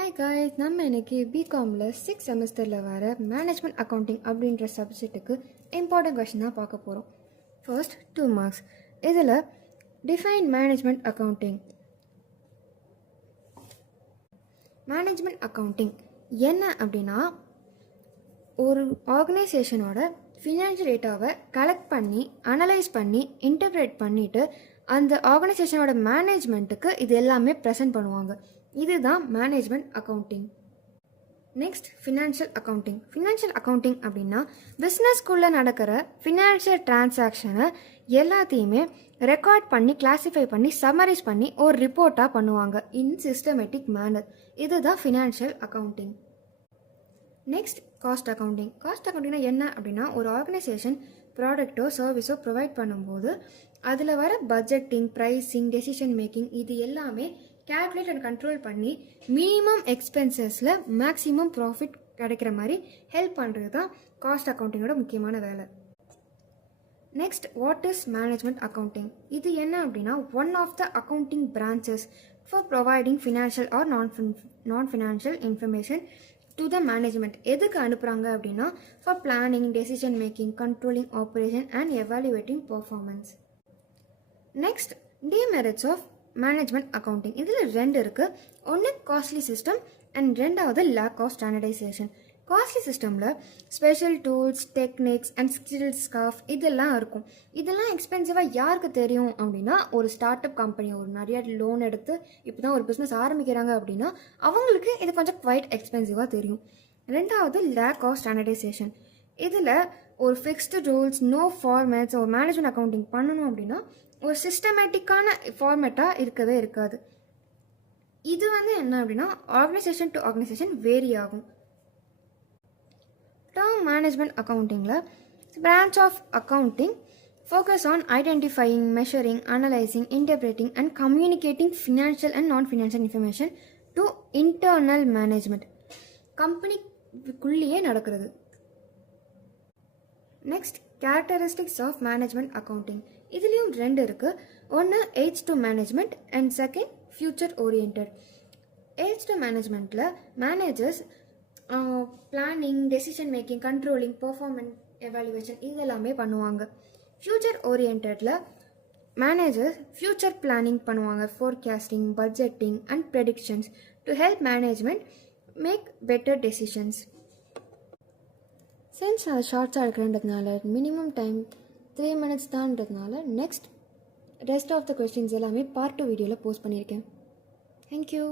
Hi guys, நம்ம இன்னைக்கு பிகாமில் 6th செமஸ்டரில் வர மேனேஜ்மெண்ட் அக்கௌண்டிங் அப்படின்ற சப்ஜெக்ட்டுக்கு இம்பார்ட்டன்ட் கொஷின் தான் பார்க்க போகிறோம். First 2 marks. இதில் define management accounting. Management accounting என்ன அப்படின்னா, ஒரு ஆர்கனைசேஷனோட ஃபினான்ஷியல் டேட்டாவை கலெக்ட் பண்ணி அனலைஸ் பண்ணி இன்டர்பிரேட் பண்ணிவிட்டு அந்த ஆர்கனைசேஷனோட மேனேஜ்மெண்ட்டுக்கு இது எல்லாமே ப்ரெசென்ட் பண்ணுவாங்க. இதுதான் management accounting. Next financial accounting. Financial accounting அப்படின்னா பிஸ்னஸ்குள்ளே நடக்கிற ஃபினான்ஷியல் டிரான்சாக்ஷனை எல்லாத்தையுமே ரெக்கார்ட் பண்ணி கிளாஸிஃபை பண்ணி சம்மரைஸ் பண்ணி ஒரு ரிப்போர்ட்டாக பண்ணுவாங்க இன் சிஸ்டமேட்டிக் மேனர். இதுதான் financial accounting. Next cost accounting. Cost அக்கௌண்டிங்னா என்ன அப்படின்னா, ஒரு ஆர்கனைசேஷன் ப்ராடக்ட்டோ சர்வீஸோ ப்ரொவைட் பண்ணும்போது அதில் வர பட்ஜெட்டிங், ப்ரைஸிங், டெசிஷன் மேக்கிங் இது எல்லாமே கேல்குலேட் அண்ட் கண்ட்ரோல் பண்ணி மினிமம் எக்ஸ்பென்சஸில் மேக்ஸிமம் ப்ராஃபிட் கிடைக்கிற மாதிரி ஹெல்ப் பண்ணுறது தான் காஸ்ட் அக்கௌண்டிங்கோட முக்கியமான வேலை. Next, what is management accounting? இது என்ன அப்படின்னா, one of the accounting branches for providing financial or non financial information to the management. எதுக்கு அனுப்புகிறாங்க அப்படின்னா, for planning, decision making, controlling operation and evaluating performance. Next, demerits of management accounting. இதில் 2 இருக்குது. ஒன்று costly system and ரெண்டாவது lack of standardisation. Costly சிஸ்டமில் special tools, techniques and skill ஸ்காஃப் இதெல்லாம் இருக்கும். இதெல்லாம் எக்ஸ்பென்சிவாக யாருக்கு தெரியும் அப்படின்னா, ஒரு ஸ்டார்ட் அப் கம்பெனி ஒரு நிறைய லோன் எடுத்து இப்போ தான் ஒரு பிஸ்னஸ் ஆரம்பிக்கிறாங்க அப்படின்னா அவங்களுக்கு இது கொஞ்சம் குவைட் எக்ஸ்பென்சிவாக தெரியும். ரெண்டாவது லேக் ஆஃப் ஸ்டாண்டர்டைசேஷன். இதில் ஒரு ஃபிக்ஸ்டு ரூல்ஸ், நோ ஃபார்மேட்ஸ். ஒரு மேனேஜ்மெண்ட் அக்கௌண்டிங் பண்ணணும் அப்படின்னா ஒரு சிஸ்டமேட்டிக்கான ஃபார்மேட்டாக இருக்கவே இருக்காது. இது என்ன அப்படின்னா, ஆர்கனைசேஷன் டு ஆர்கனைசேஷன் வேரி ஆகும். டேர்ம் மேனேஜ்மெண்ட் அக்கௌண்டிங்கில் branch of accounting focus on identifying, measuring, analysing, interpreting and communicating financial and non financial information to internal management. கம்பெனிக்குள்ளேயே நடக்கிறது. Next, characteristics of management accounting. இதுலேயும் 2 இருக்குது. ஒன்று aid to management and second future orient. Aid to மேனேஜ்மெண்ட்டில் managers planning, decision making, controlling, performance evaluation இதெல்லாமே பண்ணுவாங்க. Future ஓரியன்டில் managers future planning பண்ணுவாங்க, forecasting, budgeting and predictions to help management make better decisions. Since அது ஷார்ட்ஸாக இருக்கிறதுனால minimum time 3 minutes தான்றதுனால next rest of the questions எல்லாமே பார்ட் 2 வீடியோவில் போஸ்ட் பண்ணியிருக்கேன். தேங்க்யூ.